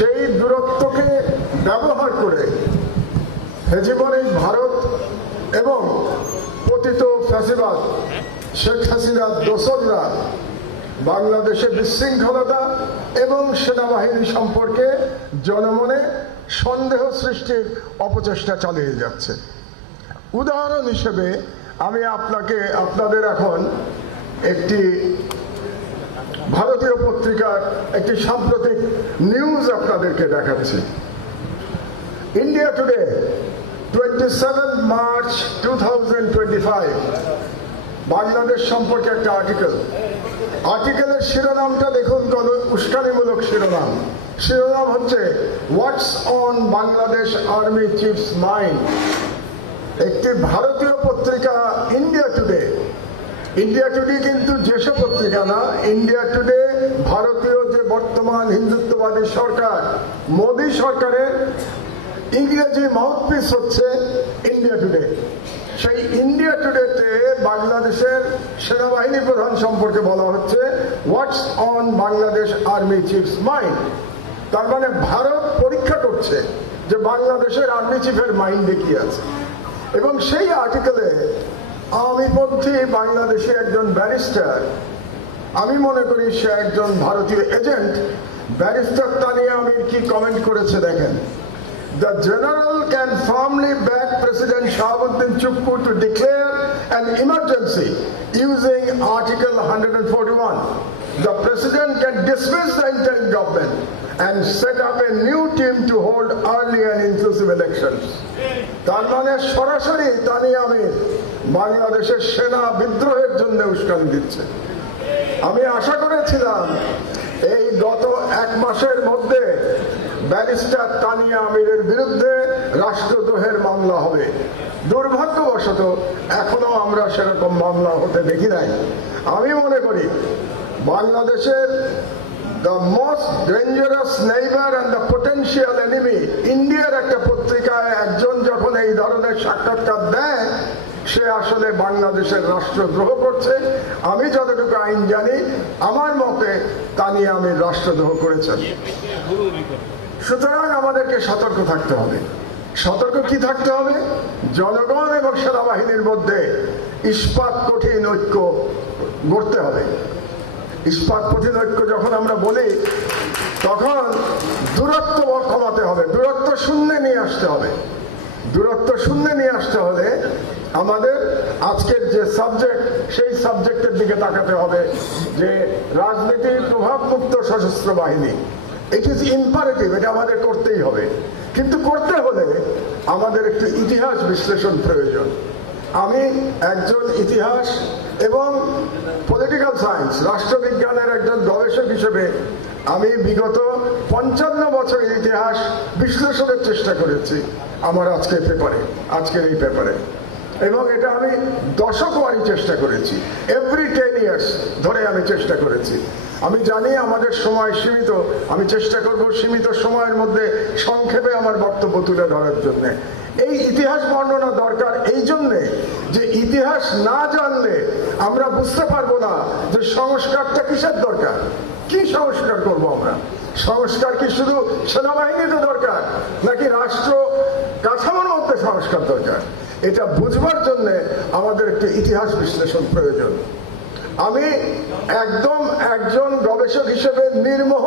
সেই দূরত্বকে ব্যবহার করে হেজিমনিক ভারত এবং পতিত ফ্যাসিবাদ শেখ হাসিনার দোসররা বাংলাদেশে বিশৃঙ্খলতা এবং সেনাবাহিনী সম্পর্কে জনমনে সন্দেহ সৃষ্টির অপচেষ্টা চালিয়ে যাচ্ছে। উদাহরণ হিসেবে আমি আপনাদের এখন একটি ভারতীয় পত্রিকার একটি সাম্প্রতিক নিউজ আপনাদেরকে দেখাচ্ছি। ইন্ডিয়া টুডে 27 মার্চ 2025 বাংলাদেশ সম্পর্কে একটা আর্টিকেলের শিরোনামটা দেখুন, কোন উস্কানিমূলক শিরোনাম হচ্ছে হোয়াটস on Bangladesh army chiefs mind. একটি ভারতীয় পত্রিকা ইন্ডিয়া টুডে কিন্তু যেসব পত্রিকা না, ইন্ডিয়া টুডে ভারতীয় যে বর্তমান হিন্দুত্ববাদী সরকার মোদী সরকারের ইংরেজি মাউথপিস হচ্ছে ইন্ডিয়া টুডে। সেই ইন্ডিয়া টুডেতে বাংলাদেশের সেনাবাহিনী প্রধান সম্পর্কে বলা হচ্ছে হোয়াটস on Bangladesh army chiefs mind. তার মানে ভারত পরীক্ষা করছে যে বাংলাদেশের আর্মি চিফের মাইন্ডে কি আছে। এবং সেই আর্টিকেলে আওয়ামীপন্থী বাংলাদেশে একজন ব্যারিস্টার, আমি মনে করি সে একজন ভারতীয় এজেন্ট, ব্যারিস্টার তানিয়া আমির কি কমেন্ট করেছে দেখেন। The general can firmly back President Shahabuddin Chukku to declare an emergency using Article 141. The President can dismiss the interim government and set up a new team to hold early and inclusive elections. তার মানে সরাসরি তানিয়া আমির বাংলাদেশের সেনা বিদ্রোহের জন্য উস্কানি দিচ্ছে। আমি আশা করেছিলাম এই গত এক মাসের মধ্যে ব্যারিস্টার তানিয়া আমিরের বিরুদ্ধে রাষ্ট্রদ্রোহের মামলা হবে। দুর্ভাগ্যবশত এখনো আমরা সেরকম মামলা হতে দেখি নাই। আমি মনে করি বাংলাদেশের the most dangerous neighbor and the potential enemy ইন্ডিয়ার একটা পত্রিকায় একজন যখন এই ধরনের সাক্ষাৎকার দেয়, সে আসলে বাংলাদেশের রাষ্ট্রদ্রোহ করছে। আমি যতটুকু আইন জানি, আমার মতে তানিয়া আমির রাষ্ট্রদ্রোহ করেছেন। সুতরাং আমাদেরকে সতর্ক থাকতে হবে। সতর্ক কি থাকতে হবে? জনগণ এবং সেনাবাহিনীর মধ্যে ইস্পাত কঠিন ঐক্য গড়তে হবে। ইস্পাত কঠিন ঐক্য যখন আমরা বলি, তখন দূরত্ব কমাতে হবে, দূরত্ব শূন্যে নিয়ে আসতে হবে। দূরত্ব শূন্যে নিয়ে আসতে হলে আমাদের আজকের যে সাবজেক্ট, সেই সাবজেক্টের দিকে তাকাতে হবে যে রাজনীতির প্রভাবমুক্ত সশস্ত্র বাহিনী। ইট ইজ ইম্পারেটিভ, এটা আমাদের করতেই হবে। কিন্তু করতে হলে আমাদের একটু ইতিহাস বিশ্লেষণ প্রয়োজন। আমি একজন ইতিহাস এবং পলিটিক্যাল সায়েন্স রাষ্ট্রবিজ্ঞানের একজন গবেষক হিসেবে আমি বিগত 55 বছরের ইতিহাস বিশ্লেষণের চেষ্টা করেছি আমার আজকের এই পেপারে। এবং এটা আমি দশকওয়ারি চেষ্টা করেছি, এভরি 10 ইয়ার্স ধরে আমি চেষ্টা করেছি। আমি জানি আমাদের সময় সীমিত, আমি চেষ্টা করব সীমিত সময়ের মধ্যে সংক্ষেপে আমার বক্তব্য তুলে ধরার জন্য। এই ইতিহাস বর্ণনা দরকার এই জন্যে যে ইতিহাস না জানলে আমরা বুঝতে পারবো না যে সংস্কারটা কিসের দরকার। কি সংস্কার করব আমরা? সংস্কার কি শুধু সেনাবাহিনীতে দরকার, নাকি রাষ্ট্র কাঠামোর মধ্যে সংস্কার দরকার? এটা বুঝবার জন্য আমাদের একটি ইতিহাস বিশ্লেষণ প্রয়োজন। আমি একজন গবেষক হিসেবে নির্মোহ